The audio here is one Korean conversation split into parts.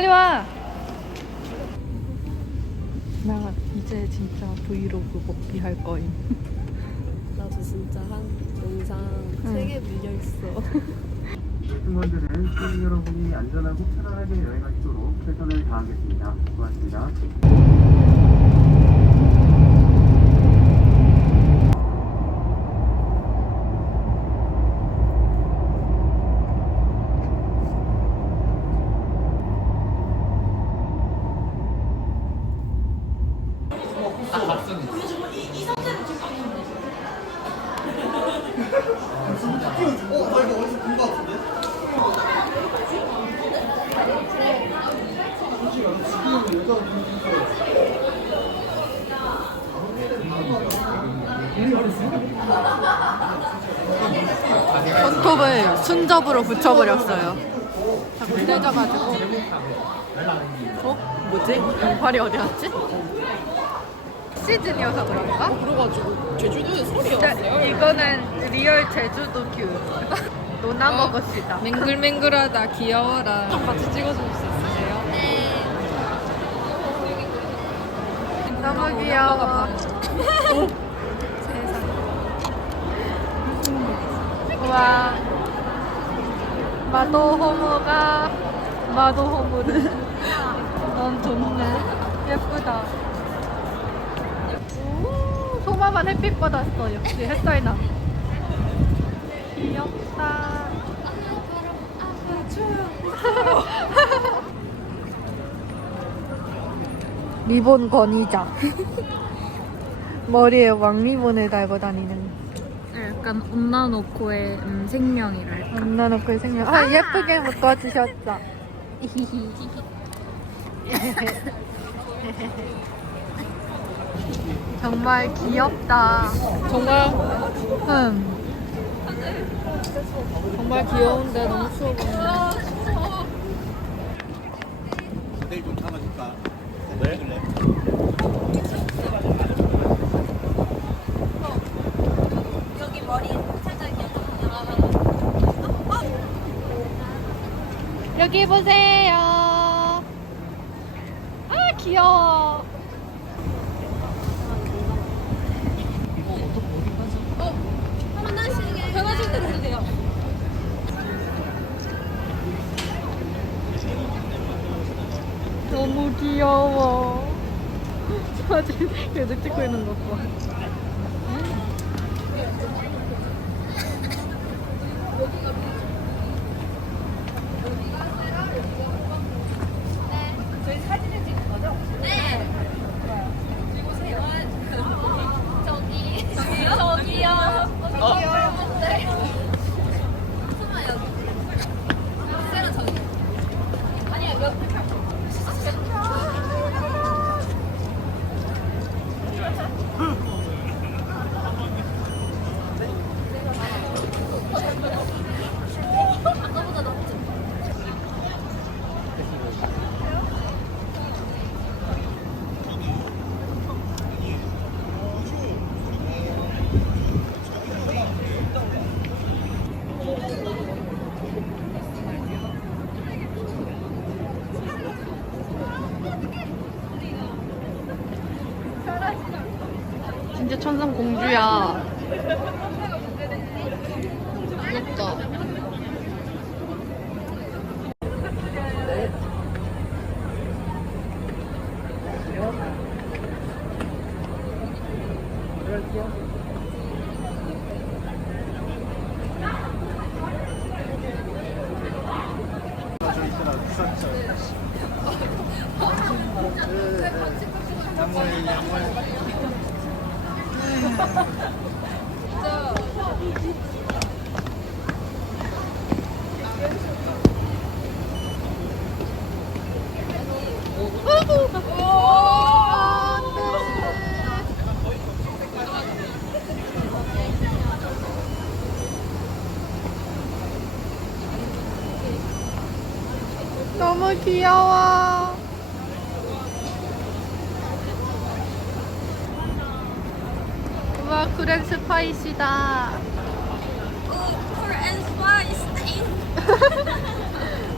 빨리 와. 나 이제 진짜 브이로그 먹기 할 거임. 나도 진짜 한 영상 응. 세개 밀려 있어. 승무원들은 시민 여러분이 안전하고 편안하게 여행하시도록 최선을 다하겠습니다. 고맙습니다. 손톱을 순접으로 붙여버렸어요. 자꾸 떼져가지고. 어? 뭐지? 양팔이 어디 갔지? 시즌이어서 그런가? 그래가지고 제주도에 소리 진짜 이거는 리얼 제주도 큐. 노나 먹읍시다. 맹글맹글하다 귀여워라. 같이 찍어줄 수 있으세요? 너무 귀여워. 와. 마도 호모가 마도 호모를 넌 좋네. 예쁘다. 오, 소마만 햇빛 받았어. 역시 햇살 나. 귀엽다. 리본 건이자. 머리에 왕리본을 달고 다니는 약간 온나노코의 음, 생명이랄까. 엄나놓고 생각 아 예쁘게 묶어주셨어 정말 귀엽다 정말 음. 정말 귀여운데 너무 추워 보이네. 내일 좀 참아줄까? 네? 여기 보세요. 아 귀여워. 편하실 대로 해도 돼요. 너무 귀여워. 사진 계속 찍고 있는 것 봐 진짜 천상 공주야 귀엽다. 양 너무 귀여워. 우와, 그랜 스파이시다.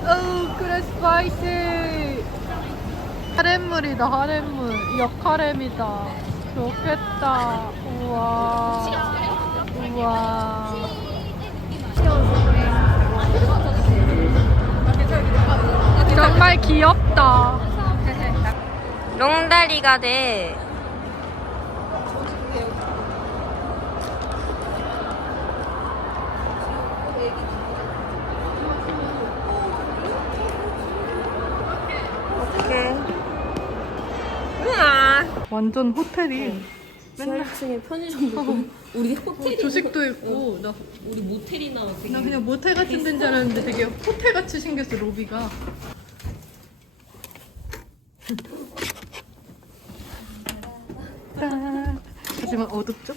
어우 그래 스파이시. 하렘물이다 하렘물. 역하렘이다. 좋겠다. 우와. 우와. 정말 귀엽다. 롱다리가 돼. 어떡해. 으아. 완전 호텔이 지하층에 편의점도 우리 호텔이 조식도 있고 나, 우리 모텔이나 되게 나 그냥 모텔 같은 데인 줄 알았는데 되게 호텔 같이 생겼어 로비가 아, 하지만 어둡죠?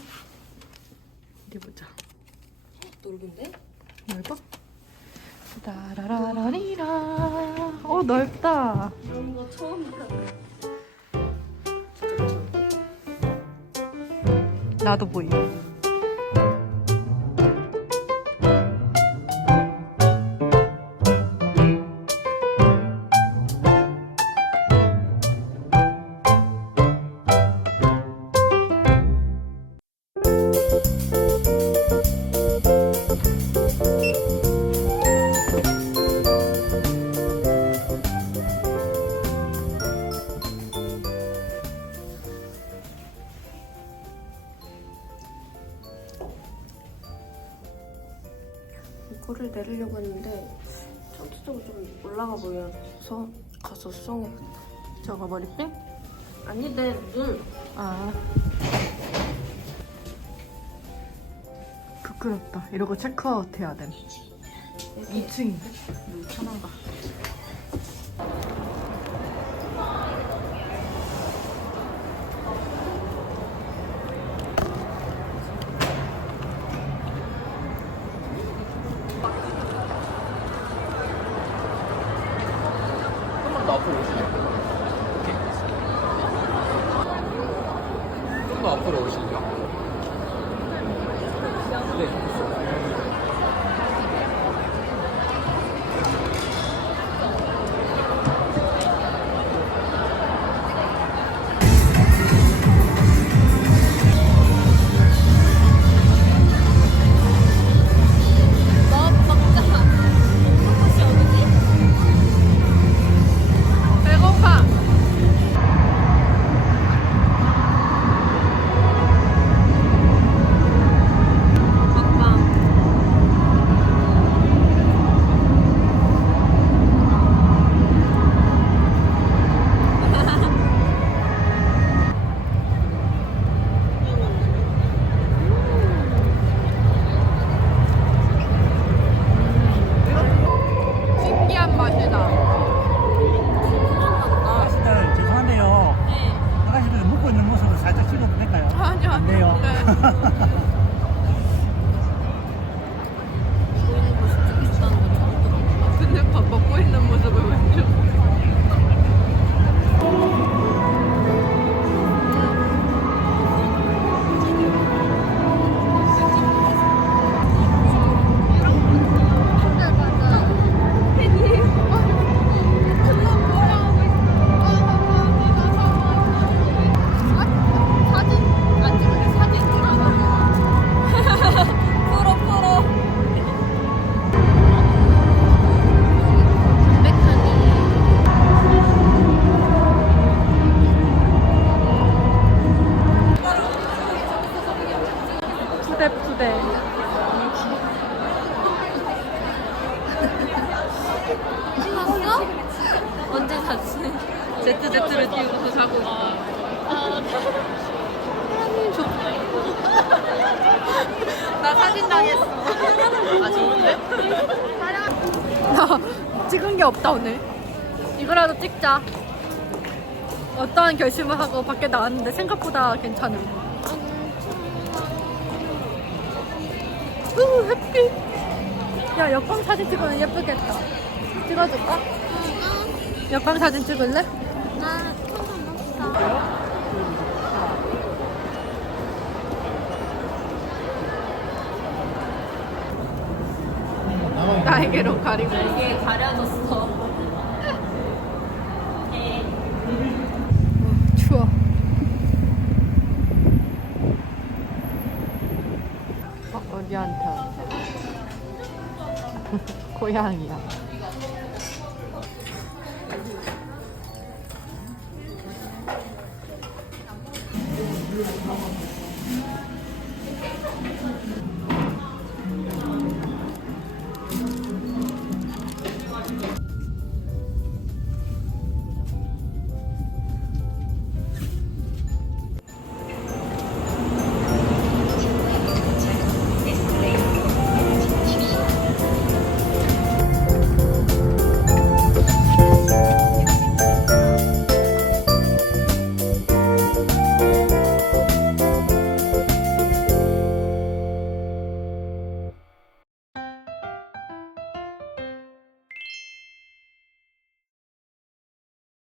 어디 보자 넓은데? 넓어? 따라라라리라 어 넓다 이런 거 처음 봐. 나도 보이 좀 올라가 보여서 가서 수정해야겠다. 저거 머리핀? 아니 내 눈. 아 부끄럽다 이러고 체크아웃 해야 돼 2층인데? 여기 편한가 좀만 더 ZZ를 띄우고서 자고 있어 나 사진 당했어. 아 좋은데? 나 찍은 게 없다 오늘. 이거라도 찍자. 어떠한 결심을 하고 밖에 나왔는데 생각보다 괜찮음 우 햇빛 야 역광 사진 찍으면 예쁘겠다. 찍어줄까? 역광 사진 찍을래? 날개로 가리고. 날개 가려졌어. 어디 한타 고양이야. 그리고 다 먹었어.